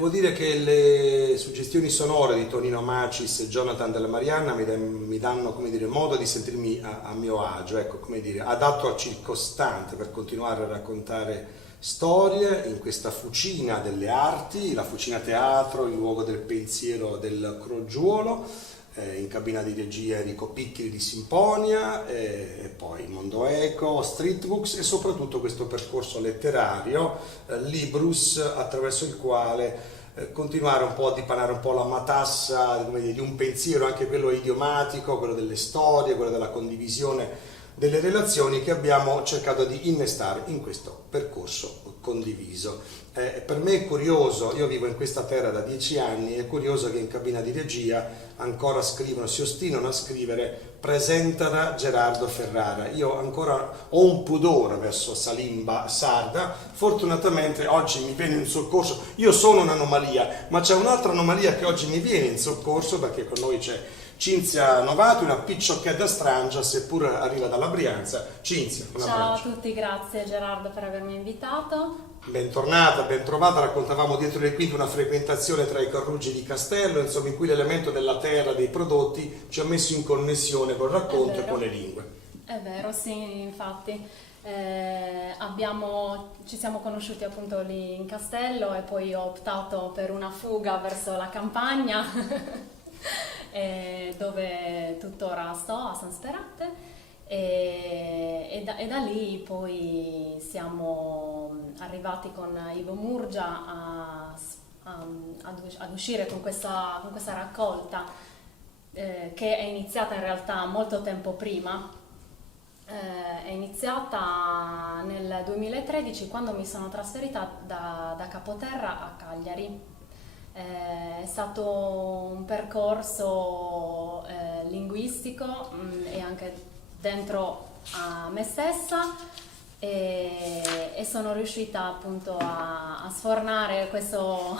Devo dire che le suggestioni sonore di Tonino Macis e Jonathan Della Marianna mi danno, come dire, modo di sentirmi a mio agio, ecco, come dire, adatto al circostante per continuare a raccontare storie in questa fucina delle arti, la fucina teatro, il luogo del pensiero del crogiuolo, in cabina di regia Enrico Picchili di Simponia, e poi Mondo Eco, Streetbooks e soprattutto questo percorso letterario, Librus, attraverso il quale continuare un po' a dipanare un po' la matassa, come dire, di un pensiero, anche quello idiomatico, quello delle storie, quello della condivisione delle relazioni che abbiamo cercato di innestare in questo percorso condiviso. Per me è curioso, io vivo in questa terra da 10 anni, è curioso che in cabina di regia ancora scrivono, si ostinano a scrivere presentala Gerardo Ferrara. Io ancora ho un pudore verso Salimba Sarda, fortunatamente oggi mi viene in soccorso, io sono un'anomalia, ma c'è un'altra anomalia che oggi mi viene in soccorso perché con noi c'è Cinzia Novati, una picciocchetta strangia, seppur arriva dalla Brianza. Cinzia, un abbraccio. Ciao a tutti, grazie Gerardo per avermi invitato. Bentornata, ben trovata. Raccontavamo dietro le quinte una frequentazione tra i Carruggi di Castello, insomma, in cui l'elemento della terra, dei prodotti, ci ha messo in connessione col racconto e con le lingue. È vero, sì, infatti. Ci siamo conosciuti appunto lì in Castello e poi ho optato per una fuga verso la campagna dove tuttora sto a San Sperate. E da lì poi siamo arrivati con Ivo Murgia ad uscire con questa raccolta che è iniziata in realtà molto tempo prima. È iniziata nel 2013 quando mi sono trasferita da Capoterra a Cagliari. È stato un percorso linguistico e anche dentro a me stessa e sono riuscita appunto a sfornare questo,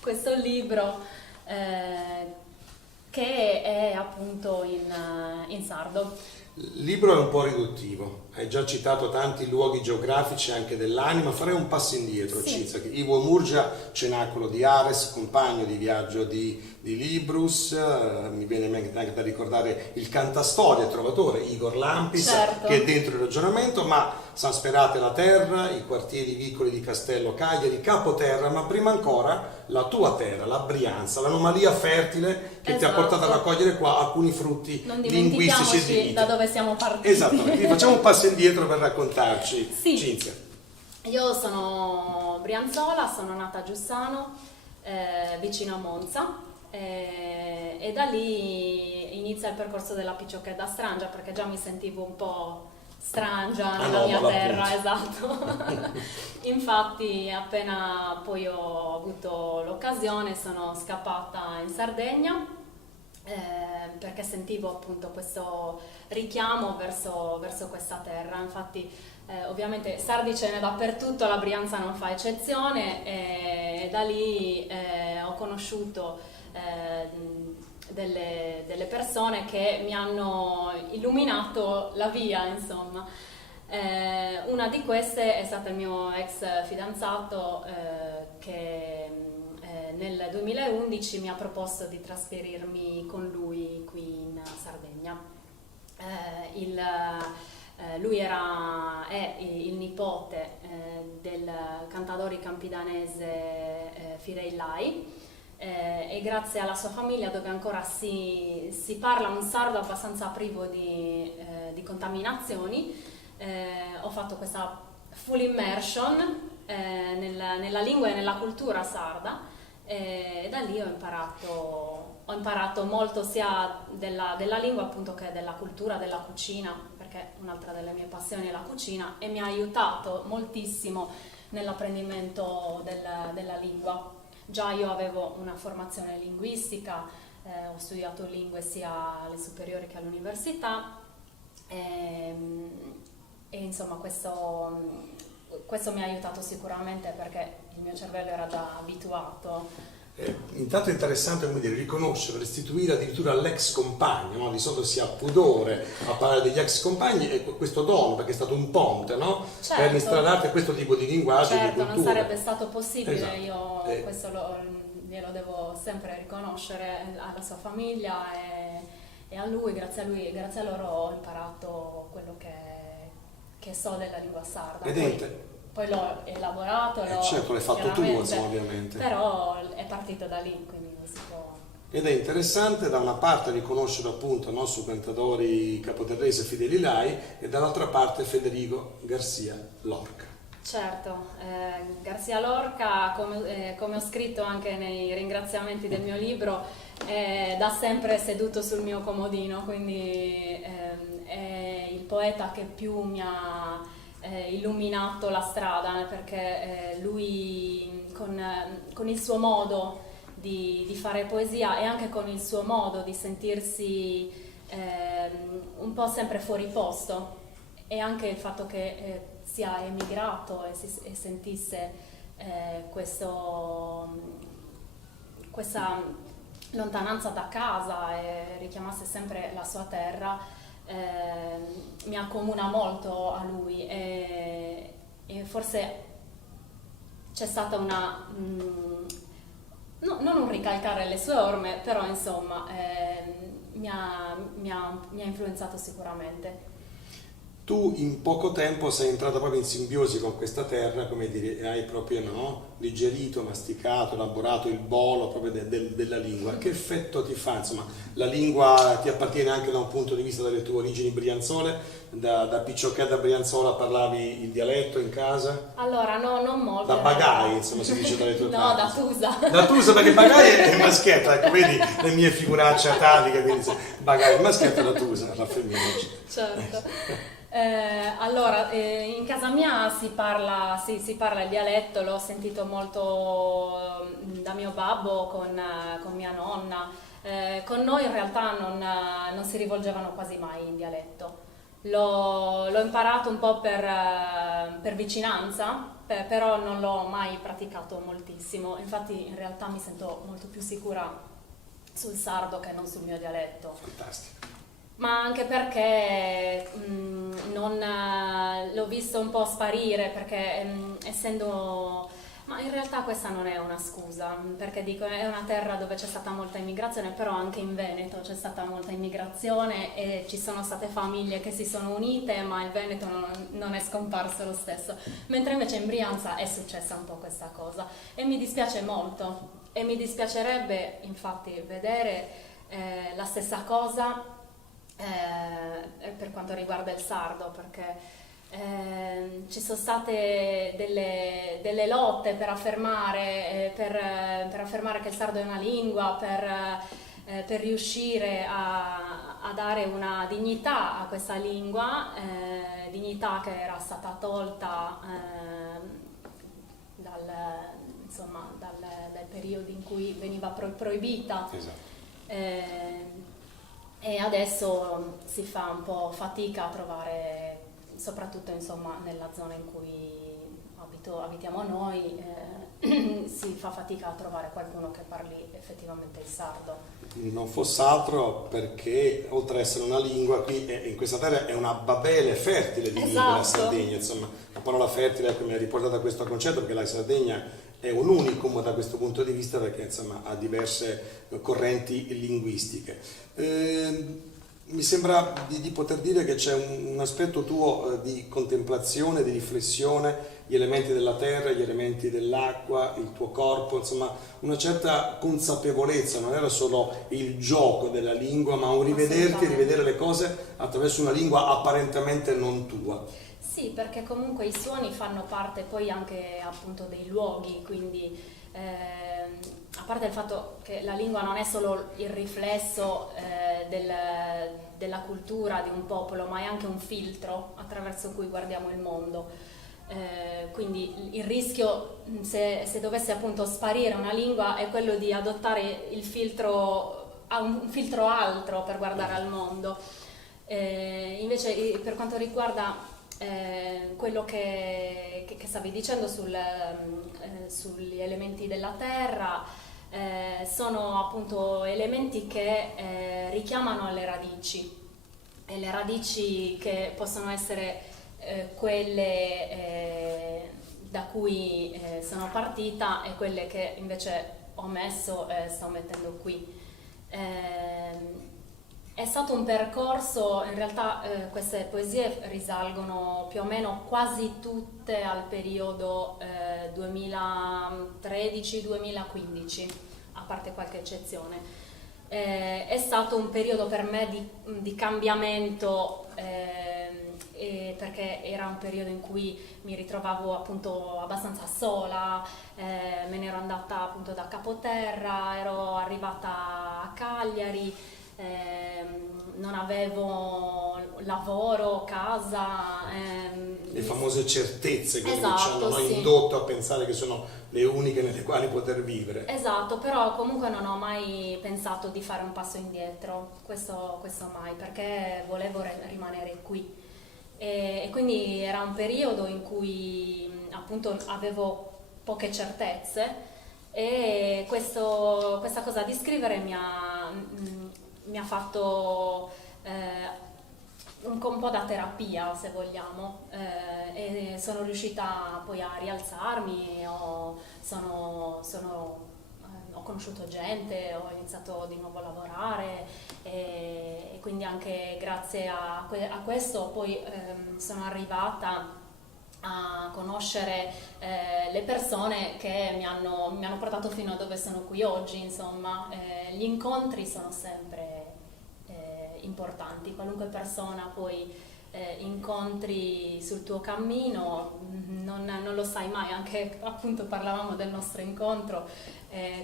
questo libro che è appunto in sardo. Il libro è un po' riduttivo, hai già citato tanti luoghi geografici anche dell'anima, farei un passo indietro, Sì. Cinzia. Ivo Murgia, cenacolo di Ares, compagno di viaggio di Librus, mi viene anche da ricordare il cantastorie trovatore Igor Lampis, Certo. che è dentro il ragionamento, ma San Sperate la terra, i quartieri vicoli di Castello, Cagliari, Capoterra, ma prima ancora la tua terra, la Brianza, l'anomalia fertile che ti ha portato a raccogliere qua alcuni frutti Non linguistici e di dimentichiamoci vita. da dove siamo partiti. Esattamente, quindi facciamo un passo indietro per raccontarci, Sì. Cinzia. Io sono brianzola, sono nata a Giussano, vicino a Monza, e da lì inizia il percorso della picciocchetta strangia, perché già mi sentivo un po' strangia nella mia terra, esatto. Infatti appena poi ho avuto l'occasione sono scappata in Sardegna, perché sentivo appunto questo richiamo verso questa terra. Infatti ovviamente sardi ce n'è dappertutto, la Brianza non fa eccezione, e da lì ho conosciuto delle persone che mi hanno illuminato la via, insomma. Una di queste è stata il mio ex fidanzato che nel 2011 mi ha proposto di trasferirmi con lui qui in Sardegna. Lui è il nipote del cantautore campidanese Firei Lai, e grazie alla sua famiglia, dove ancora si parla un sardo abbastanza privo di contaminazioni, ho fatto questa full immersion nella lingua e nella cultura sarda, e da lì ho imparato molto sia della lingua appunto che della cultura, della cucina, perché un'altra delle mie passioni è la cucina, e mi ha aiutato moltissimo nell'apprendimento della lingua. Già io avevo una formazione linguistica, ho studiato lingue sia alle superiori che all'università, e insomma questo mi ha aiutato sicuramente, perché il mio cervello era già abituato Intanto è interessante, come dire, riconoscere, restituire addirittura all'ex compagno, no? Di solito si ha pudore a parlare degli ex compagni, e questo dono, perché è stato un ponte, no? Certo. Per instradare questo tipo di linguaggio, certo, di cultura. non sarebbe stato possibile, Esatto. io questo glielo devo sempre riconoscere alla sua famiglia e a lui, grazie a loro ho imparato quello che so della lingua sarda. Poi l'ho elaborato, certo, l'hai fatto tu, insomma, ovviamente. Però è partito da lì, quindi non si può... Ed è interessante da una parte riconoscere appunto, no, su cantatori capoterresi e Fidel Lai, e dall'altra parte Federico García Lorca. Certo, García Lorca, come ho scritto anche nei ringraziamenti del mio libro, è da sempre seduto sul mio comodino, quindi è il poeta che più mi ha illuminato la strada, perché lui con il suo modo di fare poesia e anche con il suo modo di sentirsi un po' sempre fuori posto, e anche il fatto che sia emigrato e sentisse questa lontananza da casa e richiamasse sempre la sua terra, mi accomuna molto a lui, e forse c'è stata non un ricalcare le sue orme, però insomma mi ha influenzato sicuramente. Tu in poco tempo sei entrata proprio in simbiosi con questa terra, come dire, e hai proprio, no, digerito, masticato, elaborato il bolo proprio della lingua. Che effetto ti fa? Insomma, la lingua ti appartiene anche da un punto di vista delle tue origini brianzole? Da Picciocchè, da Brianzola, parlavi il dialetto in casa? Allora, no, non molto. Da Bagai, insomma, si dice dalle tue No, parti. da Tusa. Da Tusa, perché Bagai è maschietta, ecco, vedi le mie figuracce ataviche, quindi Bagai, maschietta da Tusa, la femmina. Certo. Allora, in casa mia si parla il dialetto, l'ho sentito molto da mio babbo con mia nonna. Con noi in realtà non si rivolgevano quasi mai in dialetto. L'ho imparato un po' per vicinanza, però non l'ho mai praticato moltissimo. Infatti in realtà mi sento molto più sicura sul sardo che non sul mio dialetto. Fantastico. Ma anche perché l'ho visto un po' sparire, perché essendo... Ma in realtà questa non è una scusa, perché dico è una terra dove c'è stata molta immigrazione, però anche in Veneto c'è stata molta immigrazione e ci sono state famiglie che si sono unite, ma il Veneto non è scomparso lo stesso. Mentre invece in Brianza è successa un po' questa cosa e mi dispiace molto, e mi dispiacerebbe infatti vedere la stessa cosa per quanto riguarda il sardo, perché ci sono state delle lotte per affermare che il sardo è una lingua, per riuscire a dare una dignità a questa lingua, dignità che era stata tolta dai periodi in cui veniva proibita. Esatto. E adesso si fa un po' fatica a trovare, soprattutto insomma nella zona in cui abitiamo noi, si fa fatica a trovare qualcuno che parli effettivamente il sardo. Non fosse altro perché oltre ad essere una lingua, qui in questa terra è una babele fertile di lingue, la Sardegna, insomma, la parola fertile mi ha riportato a questo concetto, perché la Sardegna è un unicum da questo punto di vista, perché insomma ha diverse correnti linguistiche. Mi sembra di poter dire che c'è un aspetto tuo di contemplazione, di riflessione, gli elementi della terra, gli elementi dell'acqua, il tuo corpo, insomma una certa consapevolezza, non era solo il gioco della lingua, ma un rivederti e rivedere le cose attraverso una lingua apparentemente non tua. Sì, perché comunque i suoni fanno parte poi anche appunto dei luoghi, quindi a parte il fatto che la lingua non è solo il riflesso della cultura di un popolo, ma è anche un filtro attraverso cui guardiamo il mondo. Quindi il rischio, se dovesse appunto sparire una lingua, è quello di adottare un filtro altro per guardare al mondo. Invece per quanto riguarda quello che stavi dicendo sugli elementi della terra, sono appunto elementi che richiamano alle radici, e le radici che possono essere quelle da cui sono partita e quelle che invece ho messo e sto mettendo qui. È stato un percorso, in realtà queste poesie risalgono più o meno quasi tutte al periodo 2013-2015, a parte qualche eccezione. È stato un periodo per me di cambiamento, perché era un periodo in cui mi ritrovavo appunto abbastanza sola, me ne ero andata appunto da Capoterra, ero arrivata a Cagliari, non avevo lavoro, casa. Le famose certezze che Esatto, ci hanno sì. indotto a pensare che sono le uniche nelle quali poter vivere. Esatto, però comunque non ho mai pensato di fare un passo indietro, questo mai, perché volevo rimanere qui. E quindi era un periodo in cui appunto avevo poche certezze, e questa cosa di scrivere mi ha fatto un po' da terapia, se vogliamo, e sono riuscita poi a rialzarmi, ho conosciuto gente, ho iniziato di nuovo a lavorare, e quindi anche grazie a questo poi sono arrivata a conoscere le persone che mi hanno portato fino a dove sono qui oggi. Insomma, gli incontri sono sempre importanti, qualunque persona poi incontri sul tuo cammino, non lo sai mai. Anche appunto parlavamo del nostro incontro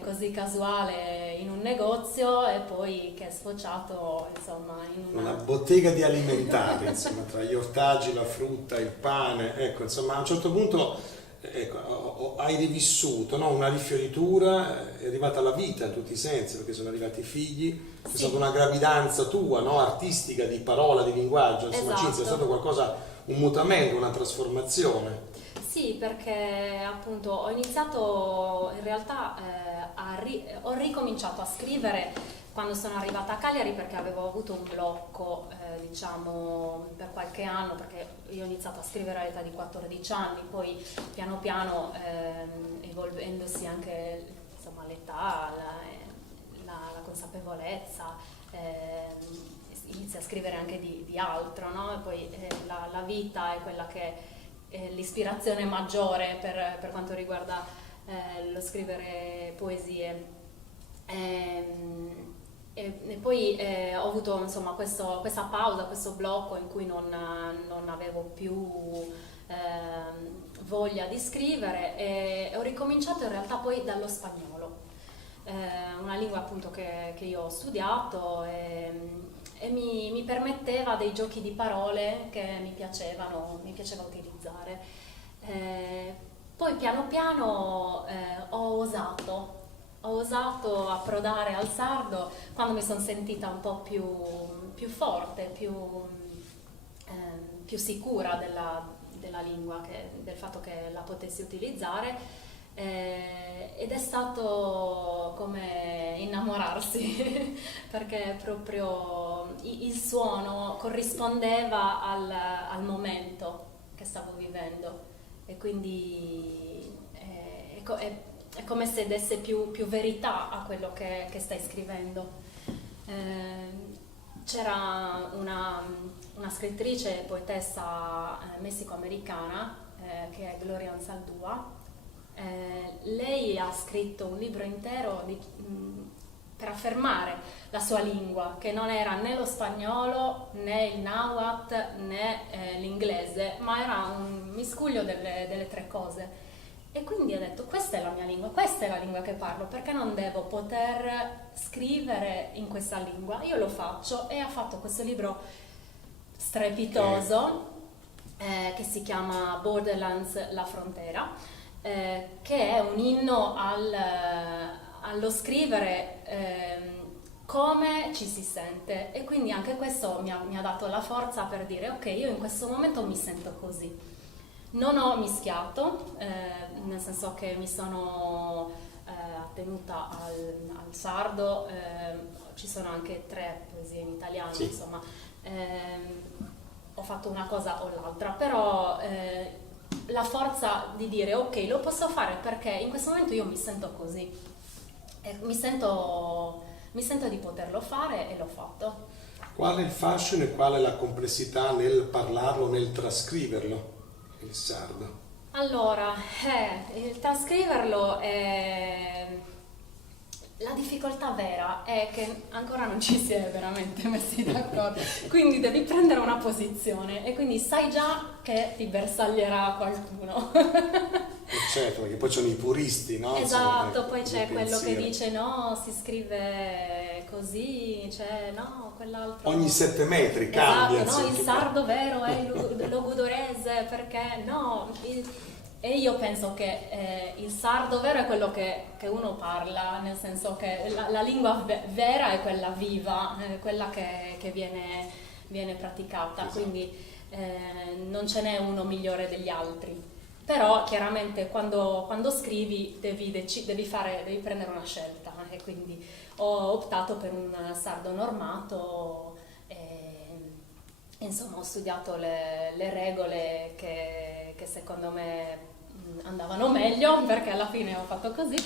così casuale in un negozio, e poi che è sfociato insomma in Una bottega di alimentari, insomma, tra gli ortaggi, la frutta, il pane, ecco, insomma, a un certo punto hai rivissuto, no? Una rifioritura, è arrivata la vita in tutti i sensi, perché sono arrivati i figli, c'è Sì. stata una gravidanza tua, no? Artistica, di parola, di linguaggio, insomma, Esatto. Cinzia, è stato qualcosa, un mutamento, una trasformazione. Sì, perché appunto ho iniziato in realtà ho ricominciato a scrivere quando sono arrivata a Cagliari, perché avevo avuto un blocco diciamo per qualche anno, perché io ho iniziato a scrivere all'età di 14 anni, poi piano piano evolvendosi anche insomma l'età, la consapevolezza, inizia a scrivere anche di altro, no? E poi la vita è quella che l'ispirazione maggiore per quanto riguarda lo scrivere poesie. E poi ho avuto insomma questa pausa, questo blocco in cui non avevo più voglia di scrivere, e ho ricominciato in realtà poi dallo spagnolo, una lingua appunto che io ho studiato, e mi permetteva dei giochi di parole che mi piaceva utilizzare. Poi piano piano ho osato approdare al sardo quando mi sono sentita un po' più forte, più sicura della lingua, del fatto che la potessi utilizzare. Ed è stato come innamorarsi perché proprio il suono corrispondeva al momento che stavo vivendo, e quindi è come se desse più verità a quello che stai scrivendo. C'era una scrittrice, poetessa messico-americana, che è Gloria Anzaldúa. Lei ha scritto un libro intero per affermare la sua lingua, che non era né lo spagnolo, né il nahuatl, né l'inglese, ma era un miscuglio delle tre cose. E quindi ho detto: questa è la mia lingua, questa è la lingua che parlo, perché non devo poter scrivere in questa lingua? Io lo faccio, e ha fatto questo libro strepitoso che si chiama Borderlands, la frontera, che è un inno allo scrivere come ci si sente, e quindi anche questo mi ha dato la forza per dire: ok, io in questo momento mi sento così. Non ho mischiato, nel senso che mi sono attenuta al sardo, ci sono anche 3 poesie in italiano, sì. Insomma, ho fatto una cosa o l'altra, però la forza di dire ok, lo posso fare perché in questo momento io mi sento così, e mi sento di poterlo fare e l'ho fatto. Qual è il fascino e qual è la complessità nel parlarlo, nel trascriverlo, il sardo? Allora, il trascriverlo la difficoltà vera è che ancora non ci si è veramente messi d'accordo, quindi devi prendere una posizione e quindi sai già che ti bersaglierà qualcuno. Certo, perché poi ci sono i puristi, no? Esatto, poi c'è di quello che pensiero. dice no, si scrive così, c'è no, quell'altro. Ogni 7 metri cambia. Esatto, no, il anziché- sardo vero è il logudorese, perché no? E io penso che il sardo vero è quello che uno parla, nel senso che la lingua vera è quella viva, quella che viene praticata, Esatto. quindi non ce n'è uno migliore degli altri. Però chiaramente quando scrivi devi prendere una scelta, e quindi ho optato per un sardo normato e insomma ho studiato le regole che secondo me andavano meglio, perché alla fine ho fatto così,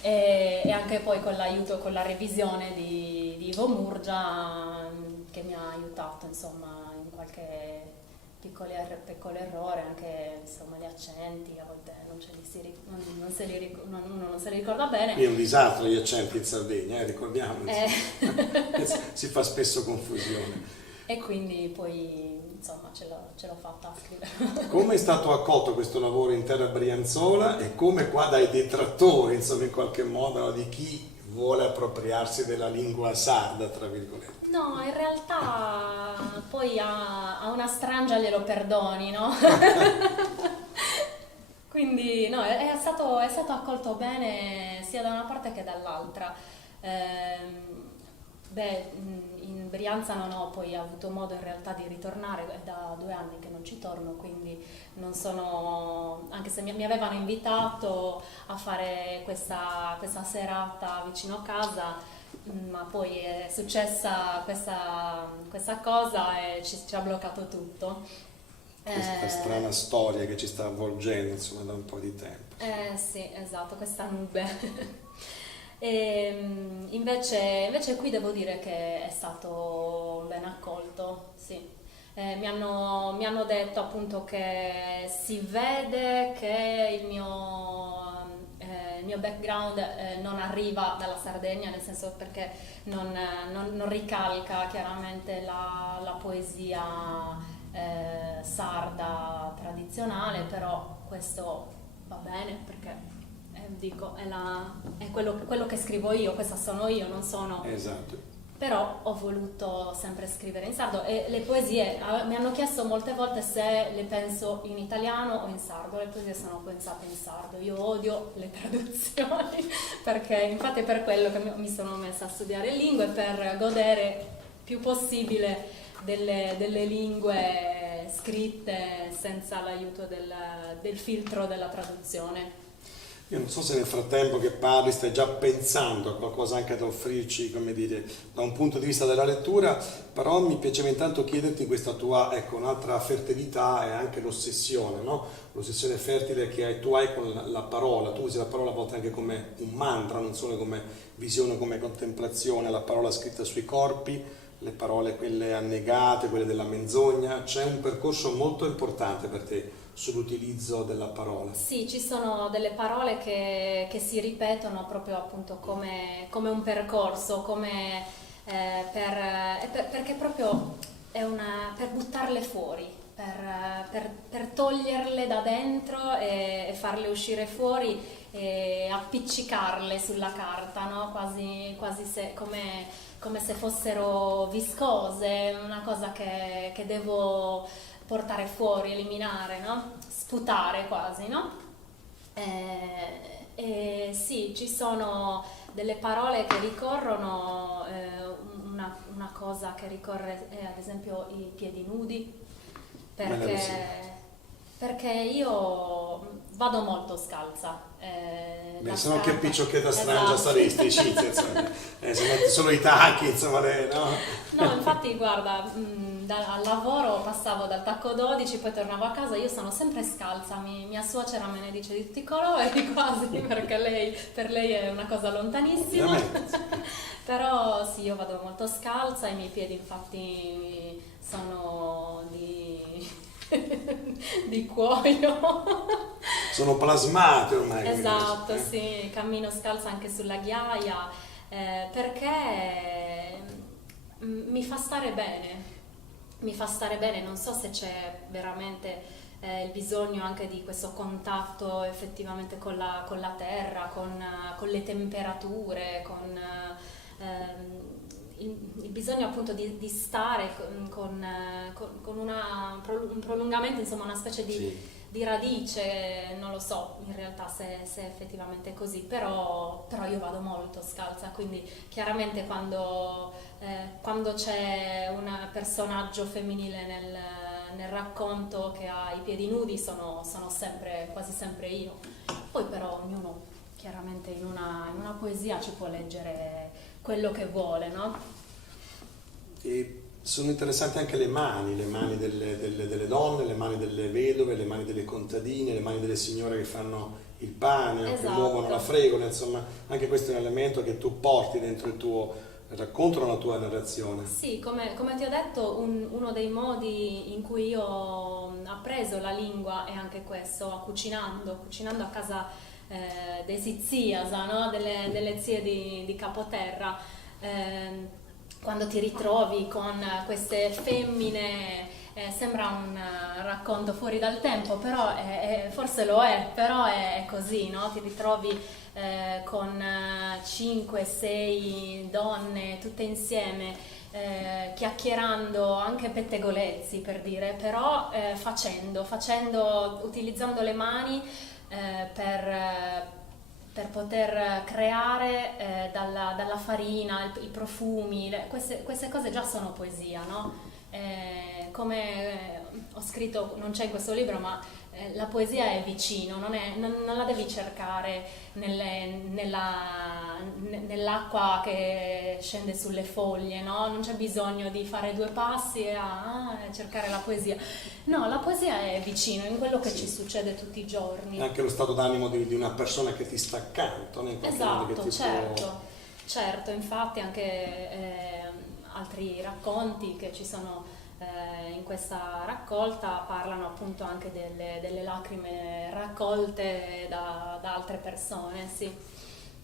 e anche poi con l'aiuto, con la revisione di Ivo Murgia, che mi ha aiutato insomma in qualche piccolo errore, anche insomma gli accenti a volte non se li ricorda bene. Qui è un disastro gli accenti in Sardegna, ricordiamo, Eh. si fa spesso confusione. E quindi poi insomma ce l'ho fatta a scrivere. Come è stato accolto questo lavoro in terra brianzola e come qua dai detrattori, insomma, in qualche modo, no, di chi vuole appropriarsi della lingua sarda, tra virgolette? No, in realtà poi a una strangia glielo perdoni, no? Quindi no, è stato accolto bene sia da una parte che dall'altra. In Brianza non ho poi avuto modo in realtà di ritornare, è da 2 anni che non ci torno, quindi non sono, anche se mi avevano invitato a fare questa serata vicino a casa, ma poi è successa questa cosa e ci ha bloccato tutto. Questa strana storia che ci sta avvolgendo, insomma, da un po' di tempo. Sì, esatto, questa nube. E invece qui devo dire che è stato ben accolto, sì. Mi hanno detto appunto che si vede che il mio background non arriva dalla Sardegna, nel senso perché non ricalca chiaramente la poesia sarda tradizionale, però questo va bene perché dico è quello che scrivo io, questa sono io, non sono. Esatto. Però ho voluto sempre scrivere in sardo e le poesie mi hanno chiesto molte volte se le penso in italiano o in sardo. Le poesie sono pensate in sardo. Io odio le traduzioni perché infatti è per quello che mi sono messa a studiare lingue, per godere più possibile delle lingue scritte senza l'aiuto del filtro della traduzione. Io non so se nel frattempo che parli stai già pensando a qualcosa anche da offrirci, come dire, da un punto di vista della lettura, però mi piaceva intanto chiederti questa tua, ecco, un'altra fertilità e anche l'ossessione, no? L'ossessione fertile che tu hai con la parola, tu usi la parola a volte anche come un mantra, non solo come visione, come contemplazione, la parola scritta sui corpi, le parole quelle annegate, quelle della menzogna, c'è un percorso molto importante per te sull'utilizzo della parola. Sì, ci sono delle parole che si ripetono proprio appunto come un percorso, perché proprio è per buttarle fuori, per toglierle da dentro e farle uscire fuori e appiccicarle sulla carta, no? Quasi come se fossero viscose, una cosa che devo portare fuori, eliminare, no? Sputare quasi, no? Sì, ci sono delle parole che ricorrono, una cosa che ricorre è ad esempio i piedi nudi, perché io vado molto scalza. Beh, La se no che scarpa- picciocchetta strangia Esatto. saresti, Cinzia, insomma. Se metti solo i tacchi, insomma, no? No, infatti guarda, al lavoro passavo dal tacco 12, poi tornavo a casa, io sono sempre scalza, mia suocera me ne dice di tutti i colori quasi, perché per lei è una cosa lontanissima. Ovviamente. Però sì, io vado molto scalza, i miei piedi infatti sono di cuoio. Sono plasmate ormai. come Esatto, dici, sì, cammino scalza anche sulla ghiaia, perché mi fa stare bene, non so se c'è veramente il bisogno anche di questo contatto effettivamente con la terra, con le temperature, il bisogno appunto di stare con un prolungamento, insomma una specie Sì. di radice, non lo so in realtà se effettivamente è così, però io vado molto scalza, quindi chiaramente quando c'è un personaggio femminile nel racconto che ha i piedi nudi sono quasi sempre io. Poi però ognuno chiaramente in una poesia ci può leggere quello che vuole, no? E sono interessanti anche le mani delle donne, le mani delle vedove, le mani delle contadine, le mani delle signore che fanno il pane, o che Esatto. muovono la fregola, insomma, anche questo è un elemento che tu porti dentro il tuo racconto, nella tua narrazione. Sì, come ti ho detto, uno dei modi in cui io ho appreso la lingua è anche questo, cucinando a casa dei Siziasa, no? delle zie di Capoterra. Quando ti ritrovi con queste femmine, sembra un racconto fuori dal tempo, però forse lo è, però è così, no? Ti ritrovi con 5-6 donne tutte insieme, chiacchierando anche pettegolezzi per dire, però utilizzando le mani per poter creare dalla farina, i profumi, queste cose già sono poesia, no? Come ho scritto, non c'è in questo libro, ma la poesia è vicino, non la devi cercare nell'acqua che scende sulle foglie, no? Non c'è bisogno di fare 2 passi e cercare la poesia. No, la poesia è vicino, in quello che ci succede tutti i giorni. Anche lo stato d'animo di una persona che ti sta accanto, no? In qualche modo che Esatto, ti certo, infatti anche altri racconti che ci sono in questa raccolta parlano appunto anche delle lacrime raccolte da altre persone, sì.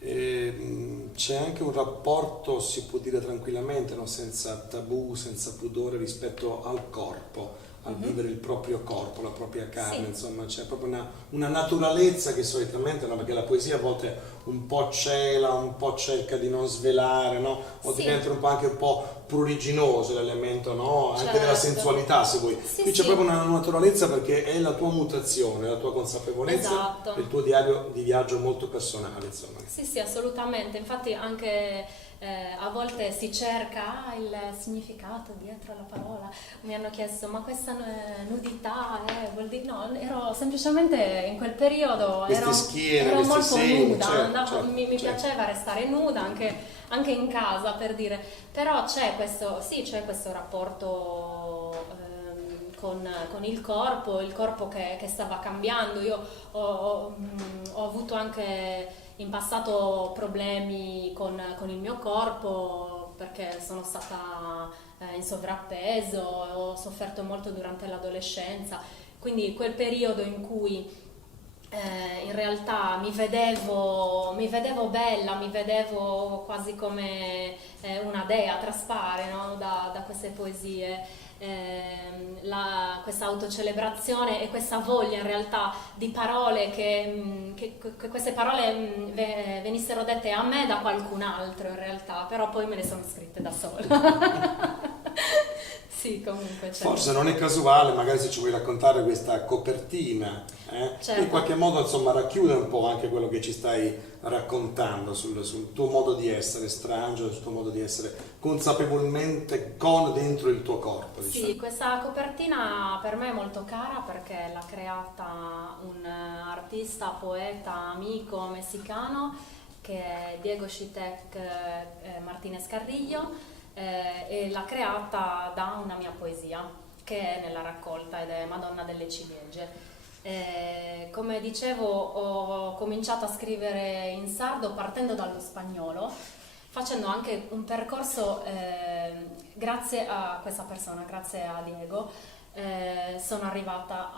C'è anche un rapporto, si può dire tranquillamente, no? Senza tabù, senza pudore rispetto al corpo, al vivere il proprio corpo, la propria carne, Sì. insomma c'è proprio una naturalezza che solitamente, no? Perché la poesia a volte un po' cela, un po' cerca di non svelare, no? O Sì. diventa un po' pruriginoso l'elemento, no? Anche Certo. della sensualità, se vuoi. Sì, Qui c'è sì. proprio una naturalezza perché è la tua mutazione, la tua consapevolezza, Esatto. il tuo diario di viaggio molto personale, insomma. Sì, assolutamente, infatti anche a volte si cerca il significato dietro alla parola. Mi hanno chiesto, ma questa nudità vuol dire... No, ero semplicemente in quel periodo, Queste schiene, ero questi molto seni, nuda, certo, mi certo. piaceva restare nuda anche in casa, per dire. Però c'è questo rapporto con il corpo che stava cambiando. Io ho avuto anche in passato problemi con il mio corpo perché sono stata in sovrappeso, ho sofferto molto durante l'adolescenza, quindi quel periodo in cui in realtà mi vedevo bella, mi vedevo quasi come una dea traspare, no? da queste poesie. Questa autocelebrazione e questa voglia in realtà di parole che queste parole venissero dette a me da qualcun altro in realtà, però poi me le sono scritte da sola. Sì, comunque certo. Forse non è casuale, magari se ci vuoi raccontare questa copertina, Certo. in qualche modo insomma racchiude un po' anche quello che ci stai raccontando sul tuo modo di essere Strangio, sul tuo modo di essere consapevolmente con dentro il tuo corpo. Diciamo. Sì, questa copertina per me è molto cara perché l'ha creata un artista, poeta, amico messicano che è Diego Chitec Martinez Carrillo e l'ha creata da una mia poesia che è nella raccolta ed è Madonna delle ciliegie. Come dicevo, ho cominciato a scrivere in sardo partendo dallo spagnolo, facendo anche un percorso grazie a questa persona, grazie a Diego, sono arrivata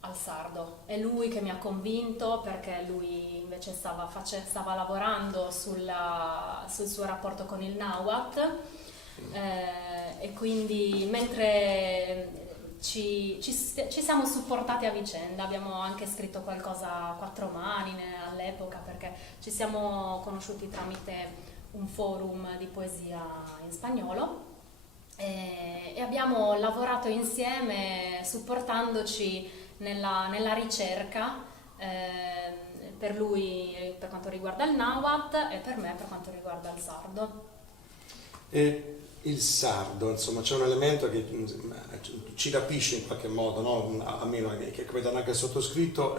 al sardo. È lui che mi ha convinto perché lui invece stava lavorando sul suo rapporto con il Nahuatl e quindi mentre ci siamo supportati a vicenda, abbiamo anche scritto qualcosa a quattro mani all'epoca perché ci siamo conosciuti tramite un forum di poesia in spagnolo e abbiamo lavorato insieme supportandoci nella ricerca per lui per quanto riguarda il Nahuatl e per me per quanto riguarda il sardo. E il sardo, insomma, c'è un elemento che ci rapisce in qualche modo, no? Almeno che vedo anche il sottoscritto,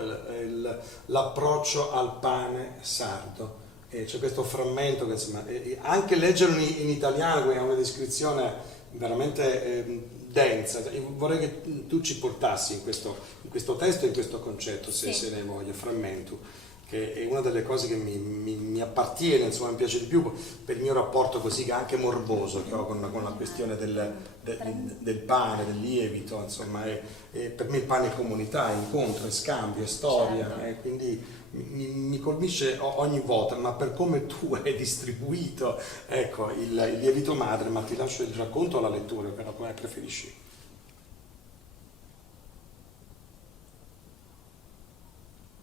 l'approccio al pane sardo. E c'è questo frammento che insomma, anche leggerlo in italiano è una descrizione veramente densa. Vorrei che tu ci portassi in questo testo e in questo concetto, se ne voglia, frammento, che è una delle cose che mi appartiene, insomma mi piace di più per il mio rapporto così anche morboso che ho con la questione del pane, del lievito, insomma per me il pane è comunità, è incontro, è scambio, è storia, certo. Quindi mi colpisce ogni volta, ma per come tu hai distribuito ecco, il lievito madre, ma ti lascio il racconto o la lettura, però come preferisci?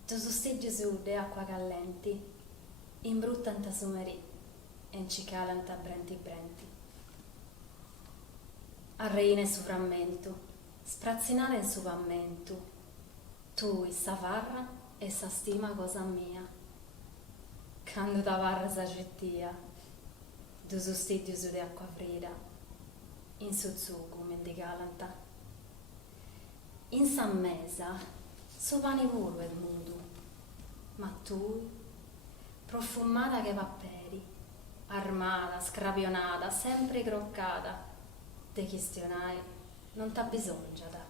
Gesù sti Gesù de acqua callenti, imbruttant sumeri, encicalanta brenti brenti. Arreine su frammento, sprazzinare in su vammento, tu sa varra e sa stima cosa mia. Quando da varra sa gettia, Gesù sti Gesù de acqua frida, in su zugu mendigalanta. In san mesa, sovani volo ed mudu, ma tu, profumata che va peri, armata, scrapionata, sempre croccata, te questionai, non t'ha bisogno da.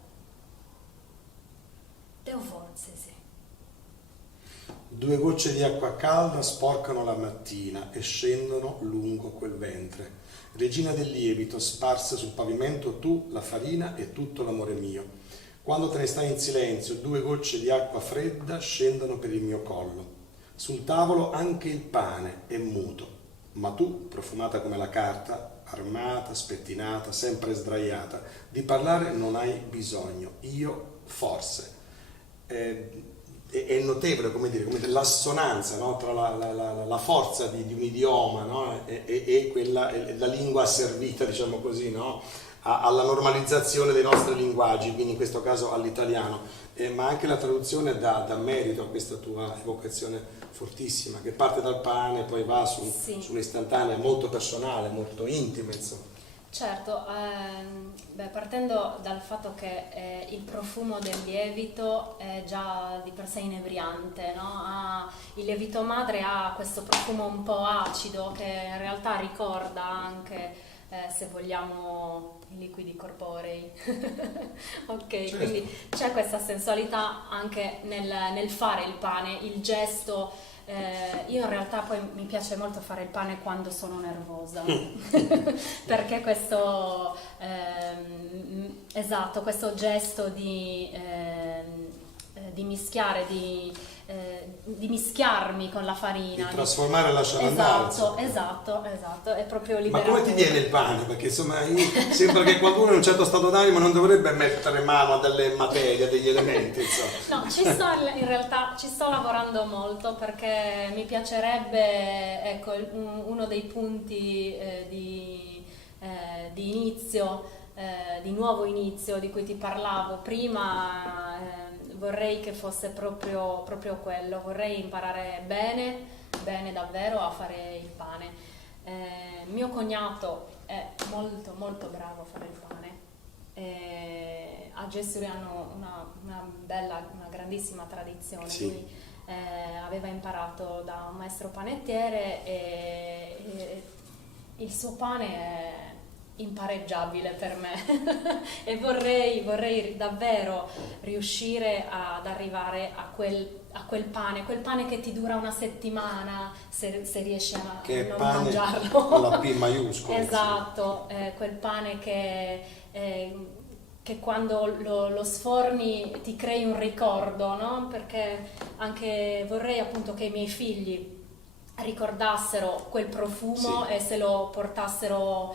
Deo forze se. 2 gocce di acqua calda sporcano la mattina e scendono lungo quel ventre. Regina del lievito, sparsa sul pavimento tu, la farina e tutto l'amore mio. Quando te ne stai in silenzio, 2 gocce di acqua fredda scendono per il mio collo. Sul tavolo anche il pane è muto, ma tu, profumata come la carta, armata, spettinata, sempre sdraiata, di parlare non hai bisogno. Io forse. È notevole, come dire, l'assonanza, no? Tra la forza di un idioma, no? e la lingua asservita, diciamo così, no? Alla normalizzazione dei nostri linguaggi, quindi in questo caso all'italiano, ma anche la traduzione dà merito a questa tua evocazione fortissima, che parte dal pane e poi va su un'istantanea molto personale, molto intima, insomma. Certo, partendo dal fatto che il profumo del lievito è già di per sé inebriante, no? Il lievito madre ha questo profumo un po' acido che in realtà ricorda anche, se vogliamo, i liquidi corporei. Ok, certo. Quindi c'è questa sensualità anche nel fare il pane, il gesto. Io in realtà poi mi piace molto fare il pane quando sono nervosa perché questo esatto, questo gesto di mischiare, di mischiarmi con la farina, di trasformare e lasciare andare. Esatto, è proprio liberatore. Ma come ti viene il pane? Perché insomma sembra che qualcuno in un certo stato d'animo non dovrebbe mettere mano a delle materie, a degli elementi, insomma. No, in realtà ci sto lavorando molto perché mi piacerebbe, ecco, uno dei punti di inizio, di nuovo inizio di cui ti parlavo prima, vorrei che fosse proprio quello, vorrei imparare bene davvero a fare il pane. Mio cognato è molto molto bravo a fare il pane. A Gessuri hanno una grandissima tradizione. Sì. Lui aveva imparato da un maestro panettiere e il suo pane è impareggiabile per me e vorrei davvero riuscire ad arrivare a quel pane che ti dura una settimana se riesci a Che è non pane mangiarlo. con la P maiuscola. Esatto, quel pane che quando lo sforni ti crei un ricordo, no? Perché anche vorrei appunto che i miei figli ricordassero quel profumo, Sì. e se lo portassero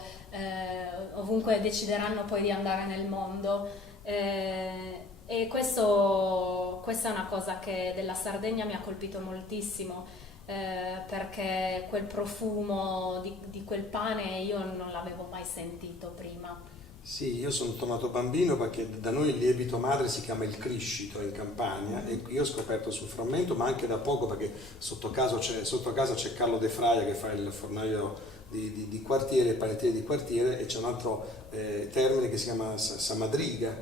ovunque decideranno poi di andare nel mondo. E questa è una cosa che della Sardegna mi ha colpito moltissimo, perché quel profumo di quel pane io non l'avevo mai sentito prima. Sì, io sono tornato bambino perché da noi il lievito madre si chiama il criscito in Campania, e io ho scoperto sul frammento, ma anche da poco, perché sotto casa c'è Carlo De Fraia che fa il fornaio di quartiere, il panettiere di quartiere, e c'è un altro termine che si chiama samadriga,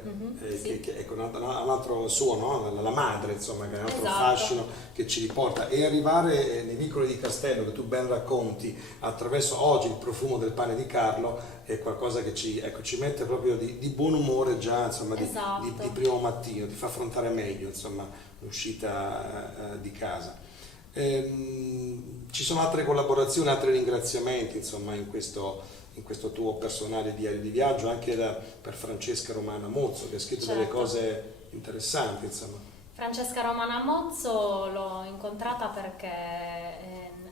Sì. che ecco, un altro suono, no? La madre, insomma, che è un altro Esatto. fascino che ci riporta, e arrivare nei vicoli di Castello, che tu ben racconti, attraverso oggi il profumo del pane di Carlo, è qualcosa che ci mette proprio di buon umore già, insomma, Esatto. di primo mattino, ti fa affrontare meglio, insomma, l'uscita di casa. Ci sono altre collaborazioni, altri ringraziamenti, insomma, in questo tuo personale diario di viaggio, anche per Francesca Romana Mozzo, che ha scritto delle Certo. cose interessanti, insomma. Francesca Romana Mozzo l'ho incontrata perché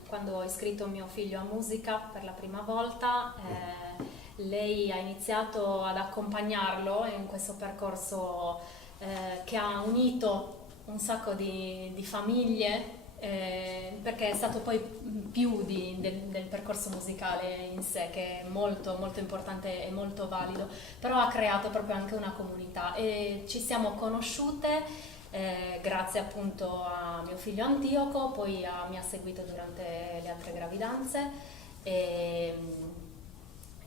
quando ho iscritto mio figlio a musica per la prima volta, lei ha iniziato ad accompagnarlo in questo percorso che ha unito un sacco di famiglie, perché è stato poi più del percorso musicale in sé, che è molto, molto importante e molto valido, però ha creato proprio anche una comunità, e ci siamo conosciute grazie appunto a mio figlio Antioco, poi mi ha seguito durante le altre gravidanze,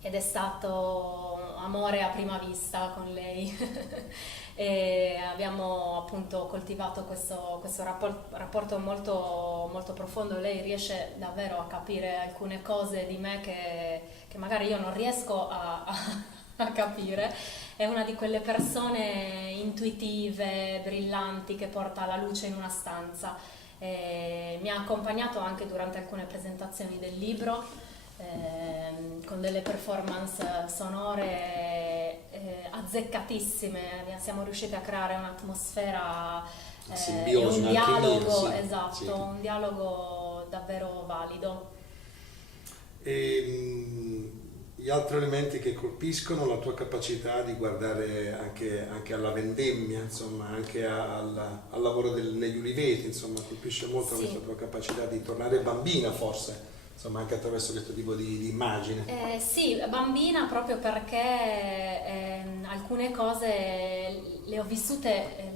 ed è stato amore a prima vista con lei. E abbiamo appunto coltivato questo rapporto molto, molto profondo. Lei riesce davvero a capire alcune cose di me che magari io non riesco a capire. È una di quelle persone intuitive, brillanti, che porta la luce in una stanza. Mi ha accompagnato anche durante alcune presentazioni del libro, con delle performance sonore azzeccatissime. Siamo riusciti a creare un'atmosfera e un dialogo, sì, esatto, sì. un dialogo davvero valido. E gli altri elementi che colpiscono la tua capacità di guardare anche alla vendemmia, insomma, anche al lavoro negli uliveti, insomma, colpisce molto Sì. questa tua capacità di tornare bambina, forse, insomma, anche attraverso questo tipo di immagine. Sì, bambina, proprio perché alcune cose le ho vissute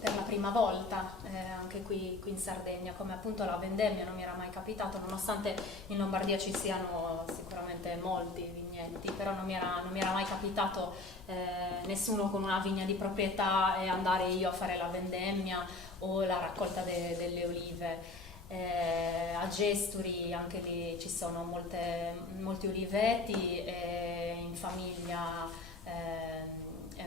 per la prima volta, anche qui in Sardegna, come appunto la vendemmia. Non mi era mai capitato, nonostante in Lombardia ci siano sicuramente molti vigneti, però non mi era mai capitato nessuno con una vigna di proprietà, e andare io a fare la vendemmia o la raccolta delle olive. A Gesturi anche lì ci sono molti uliveti, e in famiglia è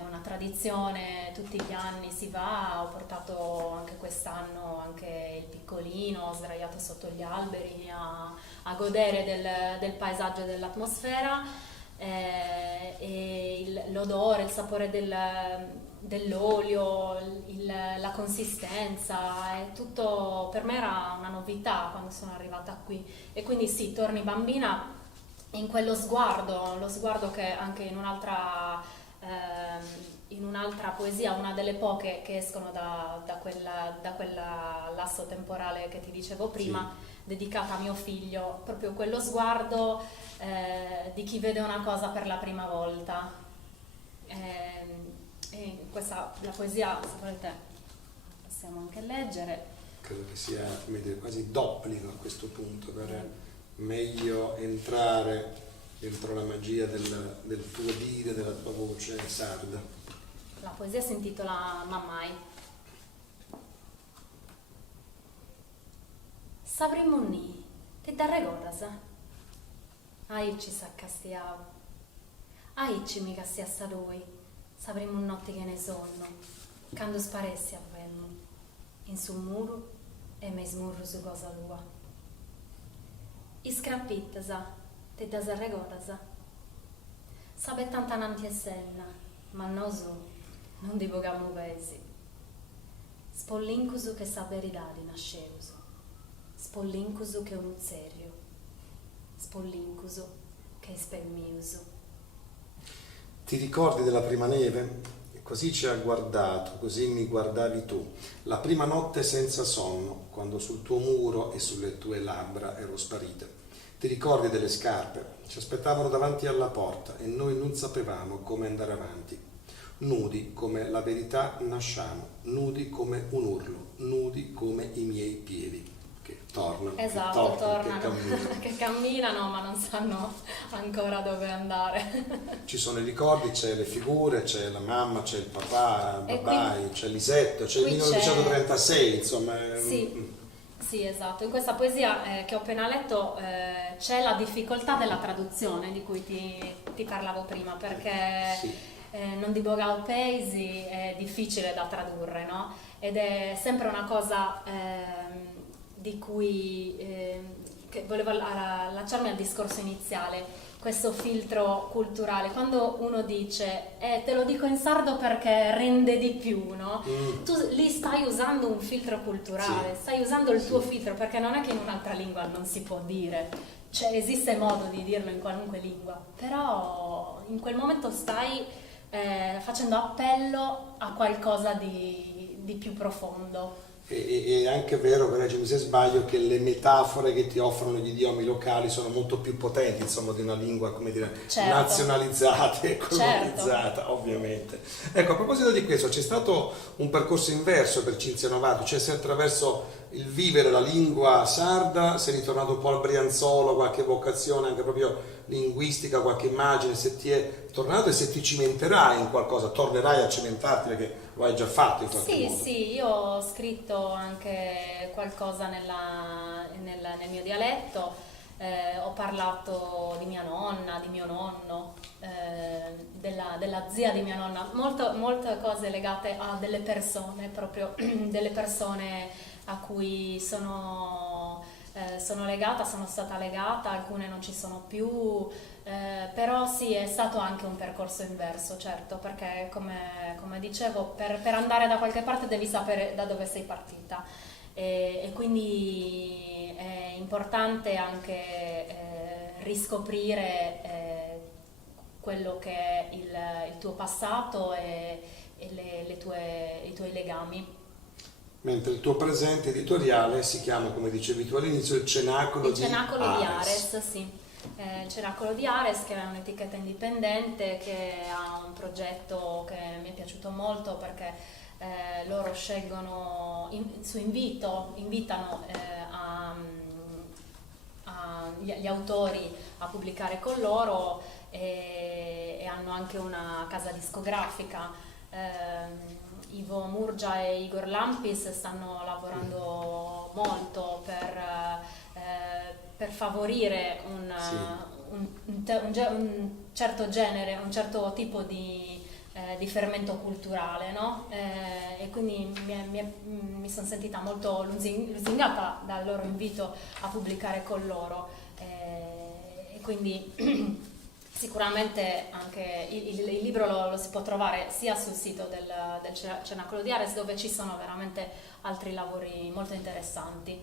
una tradizione, tutti gli anni si va. Ho portato anche quest'anno anche il piccolino, ho sdraiato sotto gli alberi a godere del paesaggio e dell'atmosfera, e l'odore, il sapore dell'olio, la consistenza, è tutto, per me era una novità quando sono arrivata qui. E quindi sì, torni bambina in quello sguardo, lo sguardo che anche in un'altra poesia, una delle poche che escono da quel lasso temporale che ti dicevo prima, Sì. dedicata a mio figlio, proprio quello sguardo di chi vede una cosa per la prima volta. E questa, la poesia, se volete, possiamo anche leggere. Credo che sia, come dire, quasi d'obbligo a questo punto per meglio entrare dentro la magia del tuo dire, della tua voce sarda. La poesia si intitola Mammai. Savremmo ni, te darre cosa? Aici s'accastiau, aici mica sia sta lui, savremmo notti che ne sonno, quando sparessi avvenno, in su muro e me smurro su cosa lua. I scrappittasa, te da sarregotasa, sabe tanta nanti e senna, ma no su, non divogamo pesi. Spollincusu che sa veridadi nasceuso, spollincusu che un serio, spollincusu che spemmiusu. Ti ricordi della prima neve? Così ci ha guardato, così mi guardavi tu, la prima notte senza sonno, quando sul tuo muro e sulle tue labbra ero sparita. Ti ricordi delle scarpe? Ci aspettavano davanti alla porta e noi non sapevamo come andare avanti. Nudi come la verità nasciamo, nudi come un urlo, nudi come i miei piedi. Che tornano, Esatto, che tornano, camminano. che camminano ma non sanno ancora dove andare. Ci sono i ricordi, c'è le figure, c'è la mamma, c'è il papà, E Babai, c'è l'Isetto, c'è il qui 1936, insomma. Sì, esatto. In questa poesia che ho appena letto c'è la difficoltà della traduzione di cui ti parlavo prima, perché Sì. non di Bogao Paesi è difficile da tradurre, no? Ed è sempre una cosa di cui che volevo allacciarmi al discorso iniziale, questo filtro culturale. Quando uno dice te lo dico in sardo perché rende di più, no? Tu lì stai usando un filtro culturale, Sì. stai usando il tuo filtro, perché non è che in un'altra lingua non si può dire, cioè esiste modo di dirlo in qualunque lingua, però in quel momento stai facendo appello a qualcosa di più profondo. È anche vero, correggimi se sbaglio, che le metafore che ti offrono gli idiomi locali sono molto più potenti, insomma, di una lingua, come dire, Certo. nazionalizzata e colonizzata, Certo. ovviamente. Ecco, a proposito di questo, c'è stato un percorso inverso per Cinzia Novato, cioè se attraverso il vivere la lingua sarda sei ritornato un po' al Brianzolo, qualche vocazione anche proprio linguistica, qualche immagine, se ti è tornato e se ti cimenterai in qualcosa, tornerai a cimentarti perché lo hai già fatto in qualche modo. Sì, io ho scritto anche qualcosa nel mio dialetto, ho parlato di mia nonna, di mio nonno, della zia di mia nonna, molte cose legate a delle persone, proprio delle persone a cui sono legata, sono stata legata, alcune non ci sono più, però sì, è stato anche un percorso inverso, certo, perché come dicevo, per andare da qualche parte devi sapere da dove sei partita e quindi è importante anche riscoprire quello che è il tuo passato e i tuoi legami. Mentre il tuo presente editoriale si chiama, come dicevi tu all'inizio, il Cenacolo di Ares. Sì. Il Cenacolo di Ares, che è un'etichetta indipendente che ha un progetto che mi è piaciuto molto perché loro scelgono, invitano gli autori a pubblicare con loro e hanno anche una casa discografica. Ivo Murgia e Igor Lampis stanno lavorando molto per favorire un certo genere, un certo tipo di fermento culturale, no? E quindi mi sono sentita molto lusingata dal loro invito a pubblicare con loro e quindi sicuramente anche il libro lo si può trovare sia sul sito del Cenacolo di Ares, dove ci sono veramente altri lavori molto interessanti.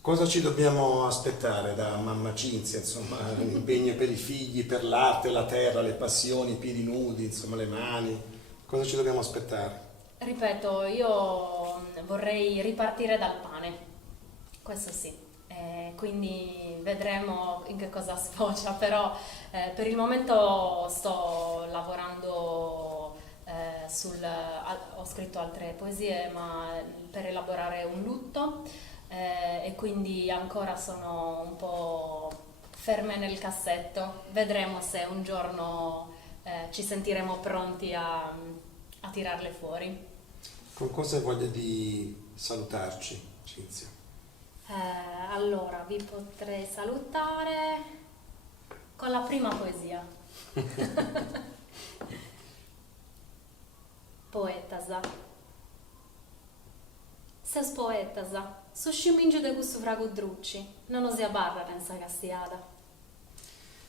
Cosa ci dobbiamo aspettare da mamma Cinzia, insomma, l'impegno per i figli, per l'arte, la terra, le passioni, i piedi nudi, insomma, le mani? Cosa ci dobbiamo aspettare? Ripeto, io vorrei ripartire dal pane, questo sì. quindi vedremo in che cosa sfocia, però per il momento sto lavorando ho scritto altre poesie, ma per elaborare un lutto, e quindi ancora sono un po' ferme nel cassetto. Vedremo se un giorno ci sentiremo pronti a tirarle fuori. Con cosa hai voglia di salutarci, Cinzia? Allora, vi potrei salutare con la prima poesia. Poetasa. Ses poetasa, su scimingiu de questo frago drucci, non osia barra pensa castiata.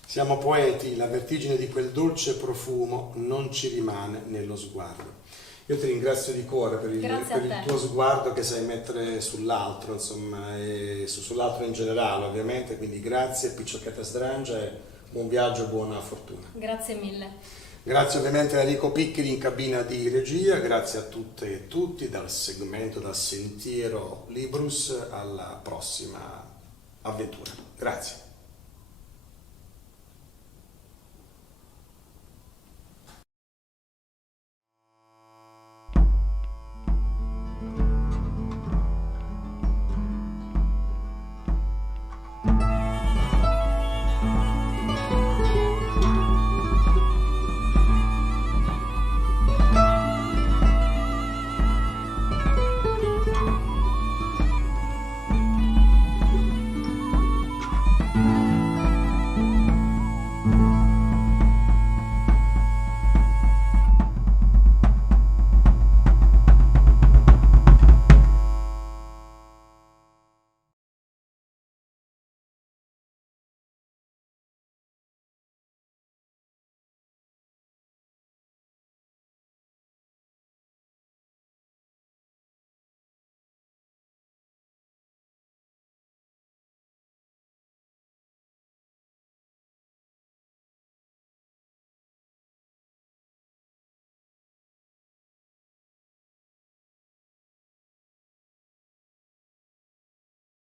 Siamo poeti, la vertigine di quel dolce profumo non ci rimane nello sguardo. Io ti ringrazio di cuore per il tuo sguardo che sai mettere sull'altro, insomma, e sull'altro in generale, ovviamente, quindi grazie, Picciocchetta Sdrangia, e buon viaggio e buona fortuna. Grazie mille. Grazie ovviamente a Enrico Piccheri in cabina di regia, grazie a tutte e tutti dal segmento, dal Sentiero Librus, alla prossima avventura. Grazie.